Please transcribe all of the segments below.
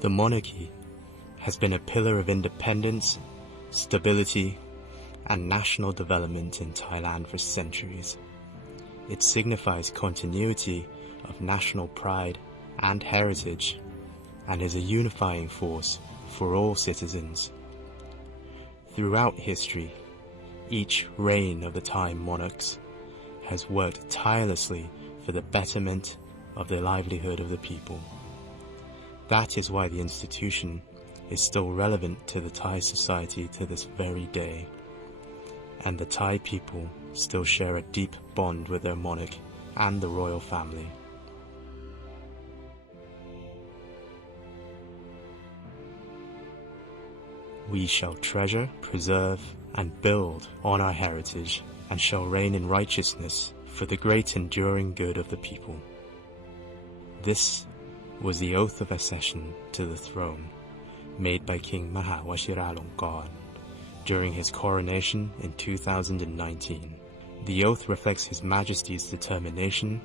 The monarchy has been a pillar of independence, stability, and national development in Thailand for centuries. It signifies continuity of national pride and heritage, and is a unifying force for all citizens. Throughout history, each reign of the Thai monarchs has worked tirelessly for the betterment of the livelihood of the people. That is why the institution is still relevant to the Thai society to this very day, and the Thai people still share a deep bond with their monarch and the royal family. We shall treasure, preserve, and build on our heritage, and shall reign in righteousness for the great enduring good of the people. This was the oath of accession to the throne made by King Maha Vajiralongkorn during his coronation in 2019. The oath reflects His Majesty's determination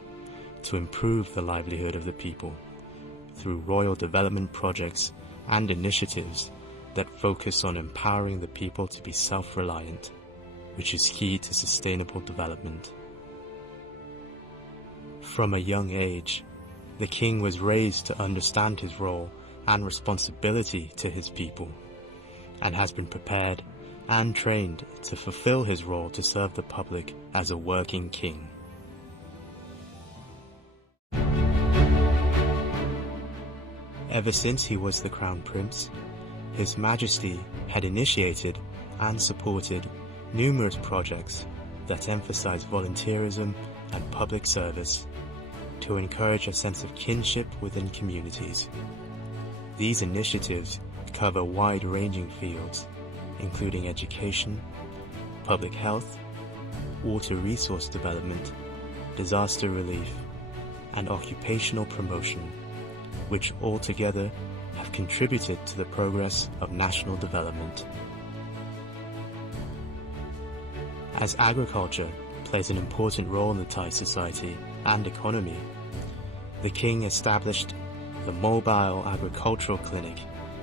to improve the livelihood of the people through royal development projects and initiatives that focus on empowering the people to be self-reliant, which is key to sustainable development. From a young age, the king was raised to understand his role and responsibility to his people, and has been prepared and trained to fulfill his role to serve the public as a working king. Ever since he was the Crown Prince, His Majesty had initiated and supported numerous projects that emphasize volunteerism and public service to encourage a sense of kinship within communities. These initiatives cover wide-ranging fields, including education, public health, water resource development, disaster relief, and occupational promotion, which altogether have contributed to the progress of national development. As agriculture plays an important role in the Thai society and economy, the King established the Mobile Agricultural Clinic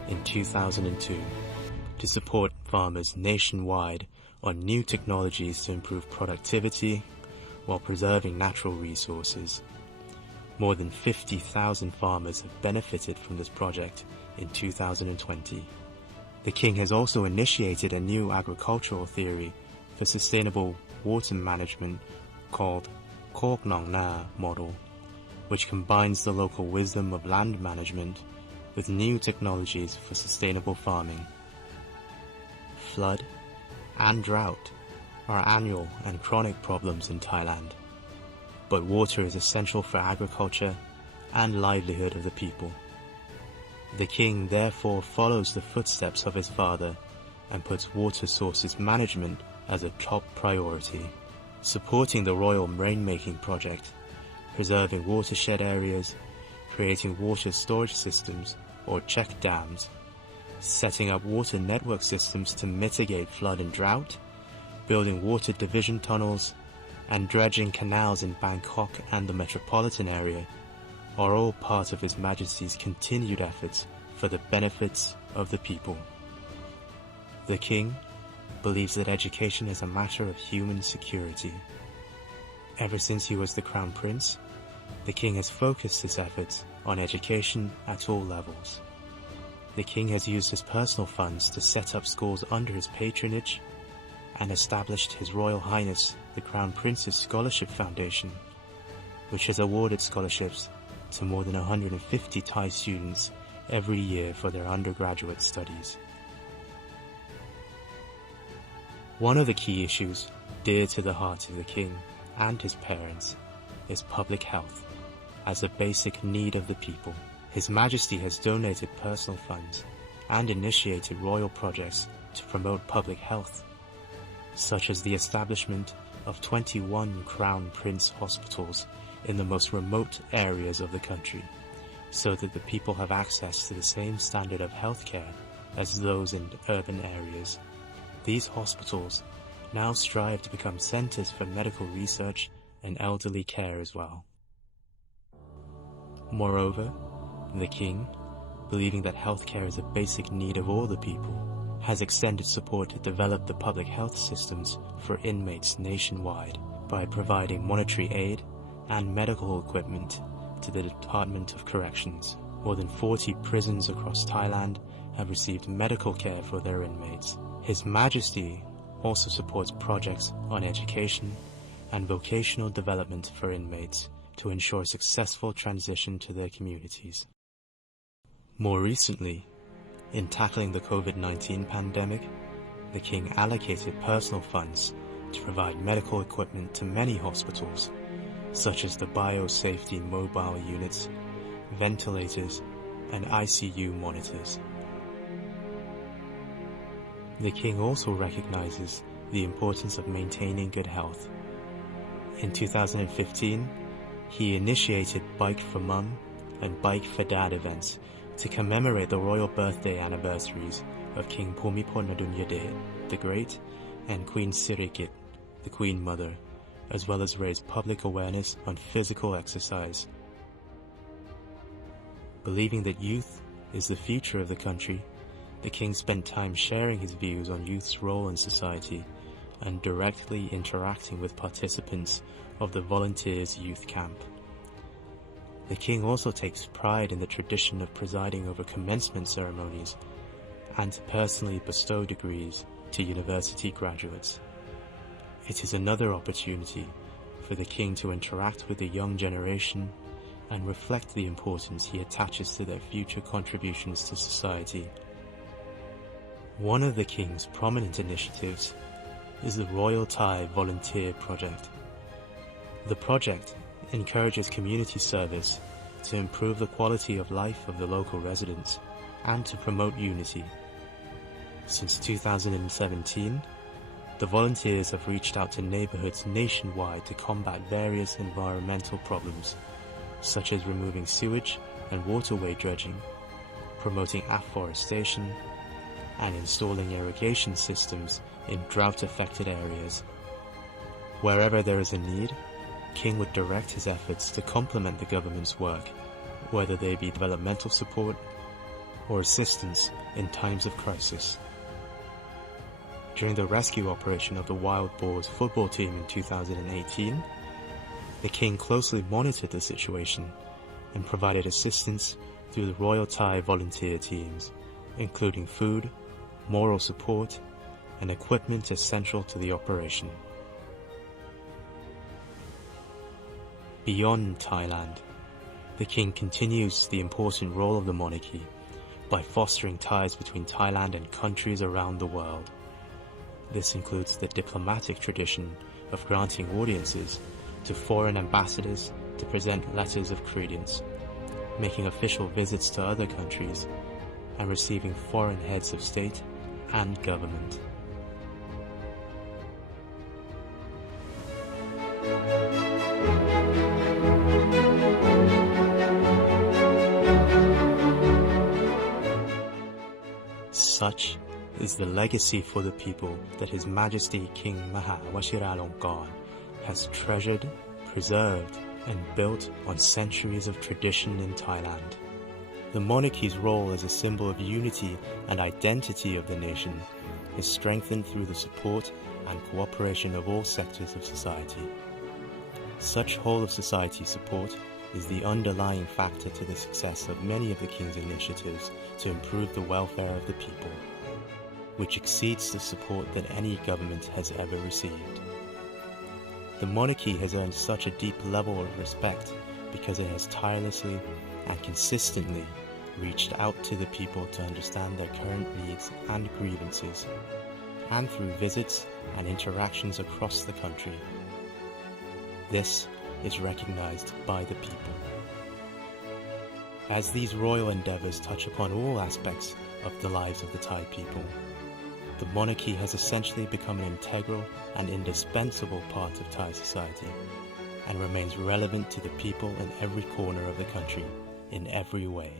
in 2002 to support farmers nationwide on new technologies to improve productivity while preserving natural resources. More than 50,000 farmers have benefited from this project in 2020. The King has also initiated a new agricultural theory for sustainable water management called Kok Nong Na model, which combines the local wisdom of land management with new technologies for sustainable farming. Flood and drought are annual and chronic problems in Thailand, but water is essential for agriculture and livelihood of the people. The King therefore follows the footsteps of his father and puts water sources management as a top priority, supporting the royal rainmaking project, preserving watershed areas, creating water storage systems or check dams, setting up water network systems to mitigate flood and drought, building water division tunnels, and dredging canals in Bangkok and the metropolitan area are all part of His Majesty's continued efforts for the benefits of the people. The King believes that education is a matter of human security. Ever since he was the Crown Prince, the King has focused his efforts on education at all levels. The King has used his personal funds to set up schools under his patronage and established His Royal Highness the Crown Prince's Scholarship Foundation, which has awarded scholarships to more than 150 Thai students every year for their undergraduate studies. One of the key issues dear to the heart of the King and his parents is public health as a basic need of the people. His Majesty has donated personal funds and initiated royal projects to promote public health, such as the establishment of 21 Crown Prince hospitals in the most remote areas of the country, so that the people have access to the same standard of healthcare as those in urban areas. These hospitals now strive to become centers for medical research and elderly care as well. Moreover, the King, believing that healthcare is a basic need of all the people, has extended support to develop the public health systems for inmates nationwide by providing monetary aid and medical equipment to the Department of Corrections. More than 40 prisons across Thailand have received medical care for their inmates. His Majesty also supports projects on education and vocational development for inmates to ensure successful transition to their communities. More recently, in tackling the COVID-19 pandemic, the King allocated personal funds to provide medical equipment to many hospitals, such as the biosafety mobile units, ventilators, and ICU monitors. The King also recognizes the importance of maintaining good health. In 2015, he initiated Bike for Mum and Bike for Dad events to commemorate the royal birthday anniversaries of King Bhumibol Adulyadej the Great and Queen Sirikit, the Queen Mother, as well as raise public awareness on physical exercise. Believing that youth is the future of the country, the King spent time sharing his views on youth's role in society and directly interacting with participants of the Volunteers Youth Camp. The King also takes pride in the tradition of presiding over commencement ceremonies and to personally bestow degrees to university graduates. It is another opportunity for the King to interact with the young generation and reflect the importance he attaches to their future contributions to society. One of the King's prominent initiatives is the Royal Thai Volunteer Project. The project encourages community service to improve the quality of life of the local residents and to promote unity. Since 2017, the volunteers have reached out to neighborhoods nationwide to combat various environmental problems, such as removing sewage and waterway dredging, promoting afforestation, and installing irrigation systems in drought-affected areas. Wherever there is a need, King would direct his efforts to complement the government's work, whether they be developmental support or assistance in times of crisis. During the rescue operation of the Wild Boars football team in 2018, the King closely monitored the situation and provided assistance through the Royal Thai volunteer teams, including food, moral support, and equipment essential to the operation. Beyond Thailand, the King continues the important role of the monarchy by fostering ties between Thailand and countries around the world. This includes the diplomatic tradition of granting audiences to foreign ambassadors to present letters of credence, making official visits to other countries, and receiving foreign heads of state and government. Such is the legacy for the people that His Majesty King Maha Vajiralongkorn has treasured, preserved, and built on centuries of tradition in Thailand. The monarchy's role as a symbol of unity and identity of the nation is strengthened through the support and cooperation of all sectors of society. Such whole-of-society support is the underlying factor to the success of many of the King's initiatives to improve the welfare of the people, which exceeds the support that any government has ever received. The monarchy has earned such a deep level of respect because it has tirelessly and consistently reached out to the people to understand their current needs and grievances, and through visits and interactions across the country. This is recognized by the people. As these royal endeavors touch upon all aspects of the lives of the Thai people, the monarchy has essentially become an integral and indispensable part of Thai society, and remains relevant to the people in every corner of the country, in every way.